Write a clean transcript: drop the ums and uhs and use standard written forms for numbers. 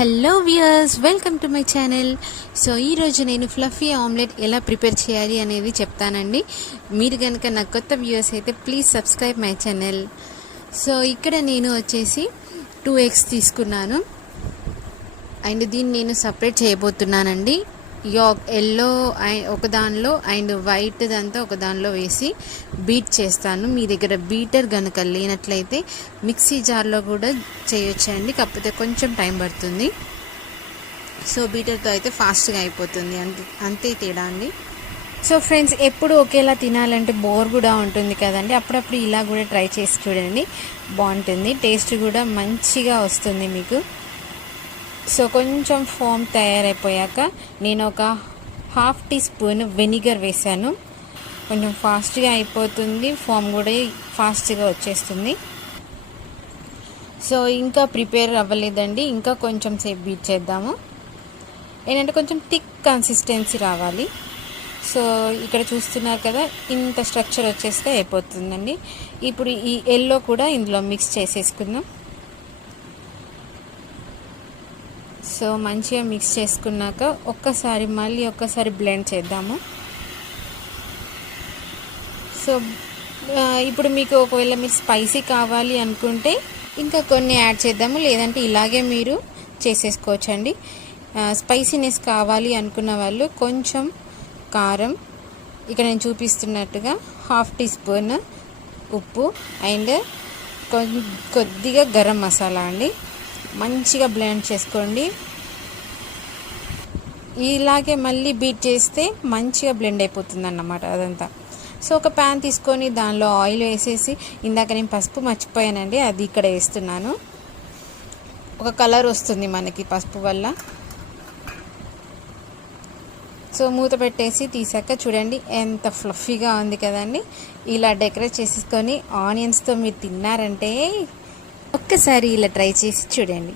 Hello viewers, welcome to my channel. So ఈరోజు నేను fluffy omelette ఎలా ప్రిపేర్ చేయాలి అనేది చెప్తానండి. మీరు కనుక నా కొత్త వ్యూయర్స్ అయితే please subscribe my channel. So ఇక్కడ నేను వచ్చేసి 2 eggs తీసుకున్నాను అండ్ దీన్ని నేను సపరేట్ చేయబోతున్నానండి. ఎల్లో ఒక దానిలో అండ్ వైట్ దంతా ఒక దానిలో వేసి బీట్ చేస్తాను. మీ దగ్గర బీటర్ కనుక లేనట్లయితే మిక్సీ జార్లో కూడా చేయొచ్చండి, కాకపోతే కొంచెం టైం పడుతుంది. సో బీటర్తో అయితే ఫాస్ట్గా అయిపోతుంది, అంతే తేడా అండి. సో ఫ్రెండ్స్, ఎప్పుడు ఒకేలా తినాలంటే బోర్ కూడా ఉంటుంది కదండి. అప్పుడప్పుడు ఇలా కూడా ట్రై చేసి చూడండి, బాగుంటుంది. టేస్ట్ కూడా మంచిగా వస్తుంది మీకు. సో కొంచెం ఫోమ్ తయారైపోయాక నేను ఒక 1/2 teaspoon వెనిగర్ వేసాను. కొంచెం ఫాస్ట్గా అయిపోతుంది, ఫోమ్ కూడా ఫాస్ట్గా వచ్చేస్తుంది. సో ఇంకా ప్రిపేర్ అవ్వలేదండి, ఇంకా కొంచెం సేపు బీట్ చేద్దాము. ఏంటంటే కొంచెం థిక్ కన్సిస్టెన్సీ రావాలి. సో ఇక్కడ చూస్తున్నారు కదా, ఇంత స్ట్రక్చర్ వచ్చేస్తే అయిపోతుందండి. ఇప్పుడు ఈ ఎల్లో కూడా ఇందులో మిక్స్ చేసేసుకుందాం. సో మంచిగా మిక్స్ చేసుకున్నాక మళ్ళీ ఒక్కసారి బ్లెండ్ చేద్దాము. సో ఇప్పుడు మీకు ఒకవేళ మీరు స్పైసీ కావాలి అనుకుంటే ఇంకా కొన్ని యాడ్ చేద్దాము, లేదంటే ఇలాగే మీరు చేసేసుకోవచ్చండి. స్పైసీనెస్ కావాలి అనుకున్న వాళ్ళు కొంచెం కారం, ఇక్కడ నేను చూపిస్తున్నట్టుగా 1/2 teaspoon ఉప్పు అండ్ కొద్దిగా గరం మసాలా అండి. మంచిగా బ్లెండ్ చేసుకోండి. ఇలాగే మళ్ళీ బీట్ చేస్తే మంచిగా బ్లెండ్ అయిపోతుంది అన్నమాట అదంతా. సో ఒక ప్యాన్ తీసుకొని దానిలో ఆయిల్ వేసేసి, ఇందాక నేను పసుపు మర్చిపోయానండి, అది ఇక్కడ వేస్తున్నాను. ఒక కలర్ వస్తుంది మనకి పసుపు వల్ల. సో మూత పెట్టేసి తీసాక చూడండి ఎంత ఫ్లఫీగా ఉంది కదండి. ఇలా డెకరేట్ చేసుకొని ఆనియన్స్తో మీరు తిన్నారంటే ఒక్కసారి ఇలా ట్రై చేసి చూడండి.